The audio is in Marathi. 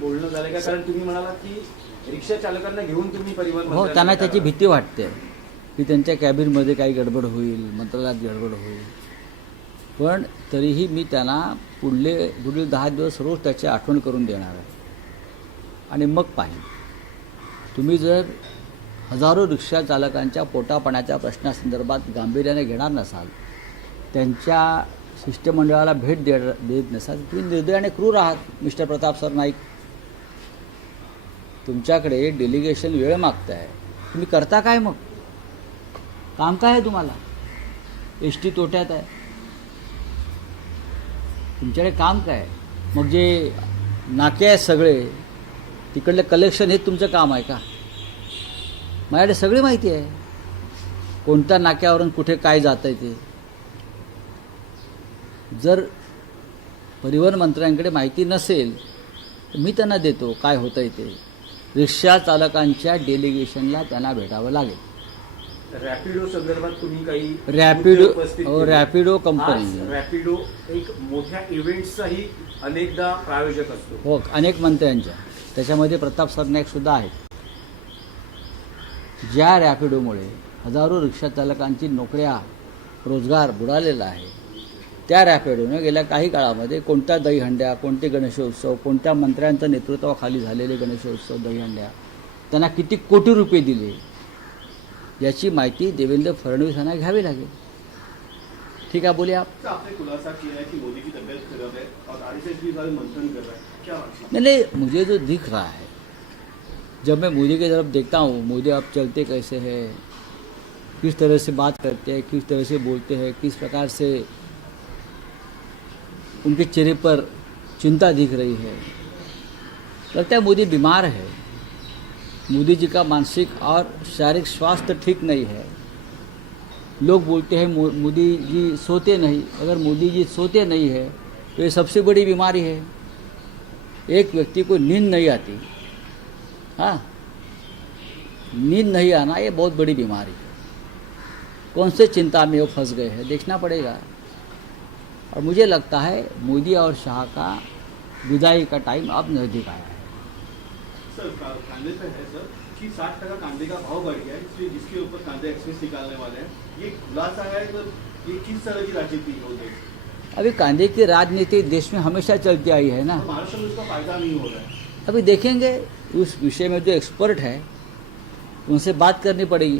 बोलणं झालं का? कारण तुम्ही म्हणालात की रिक्षा चालकांना घेऊन तुम्ही परिवहन हो, मंत्र्यांना त्यांना भेटायला त्याची भीती वाटते की त्यांच्या कॅबिनमध्ये काही गडबड होईल, मंत्रालयात गडबड होईल. पण तरीही मी त्यांना पुढील 10 दिवस रोज त्याची आठवण करून देणार आहे. आणि मग पाहिजे तुम्ही जर हजारो रिक्षा चालकांच्या पोटापाण्याच्या प्रश्नासंदर्भात गांभीर्याने घेणार नसाल, त्यांच्या शिष्टमंडळाला भेट देत नसाल, तुम्ही निर्दय आणि क्रूर आहात मिस्टर प्रताप सर नाईक. तुमच्याकडे डेलिगेशन वेळ मागताय, तुम्ही करता काय? मग काम काय आहे तुम्हाला? एस टी तोट्यात आहे, तुमच्याकडे काम काय? मग जे नाके आहेत सगळे तिकडले कलेक्शन हे तुमचं काम आहे का? माझ्याकडे सगळी माहिती आहे, कोणत्या नाक्यावरून कुठे काय जात आहे ते. जर परिवहन मंत्र्यांकडे माहिती नसेल तर मी त्यांना देतो काय होतं आहे ते. रिक्षा चालकांच्या डेलिगेशनला त्यांना भेटावं लागेल. रॅपिडो संदर्भात तुम्ही काही रॅपिडो मुद्दे उपस्थित केले. रॅपिडो आज कंपनी रॅपिडो एक मोठ्या इव्हेंट्सचाही अनेकदा प्रायोजक असतो. हो, अनेक मंत्र्यांच्या, त्याच्यामध्ये प्रताप सरनाईकसुद्धा आहेत. ज्या रॅपिडोमुळे हजारो रिक्षा चालकांची नोकऱ्या, रोजगार बुडालेला आहे, त्या रॅपिडोने गेल्या काही काळामध्ये कोणत्या दहीहंड्या, कोणते गणेशोत्सव, कोणत्या मंत्र्यांच्या नेतृत्वाखाली झालेले गणेशोत्सव, दहीहंड्या, त्यांना किती कोटी रुपये दिले, याची माहिती देवेंद्र फडणवीस यांना घ्यावी लागेल. ठीक है, बोलिए आप. आपने खुलासा किया है कि मोदी की तबीयत खराब है और आरएसएस भी इस बारे में मंथन कर रहा है, क्या नहीं, मुझे जो दिख रहा है, जब मैं मोदी की तरफ देखता हूँ, मोदी अब चलते कैसे हैं, किस तरह से बात करते हैं, किस तरह से बोलते हैं, किस प्रकार से उनके चेहरे पर चिंता दिख रही है, लगता है मोदी बीमार है. मोदी जी का मानसिक और शारीरिक स्वास्थ्य ठीक नहीं है. लोग बोलते हैं मोदी जी सोते नहीं. अगर मोदी जी सोते नहीं है तो ये सबसे बड़ी बीमारी है. एक व्यक्ति को नींद नहीं आती, हाँ, नींद नहीं आना ये बहुत बड़ी बीमारी है. कौन से चिंता में वो फंस गए हैं, देखना पड़ेगा. और मुझे लगता है मोदी और शाह का विदाई का टाइम अब नज़दीक आया है. सर कांदे पे है सर कि 60% कांदे का भाव बढ़ गया है, इसलिए जिसके ऊपर कांदे एक्सप्रेस निकालने वाले हैं, ये खुलासा है. तो ये किस तरह की राजनीति हो गई? अभी कांदे की राजनीति देश में हमेशा चलती आई है ना. तो महाराष्ट्र में उसका फायदा नहीं हो रहा है. अभी देखेंगे, उस विषय में जो एक्सपर्ट है उनसे बात करनी पड़ेगी.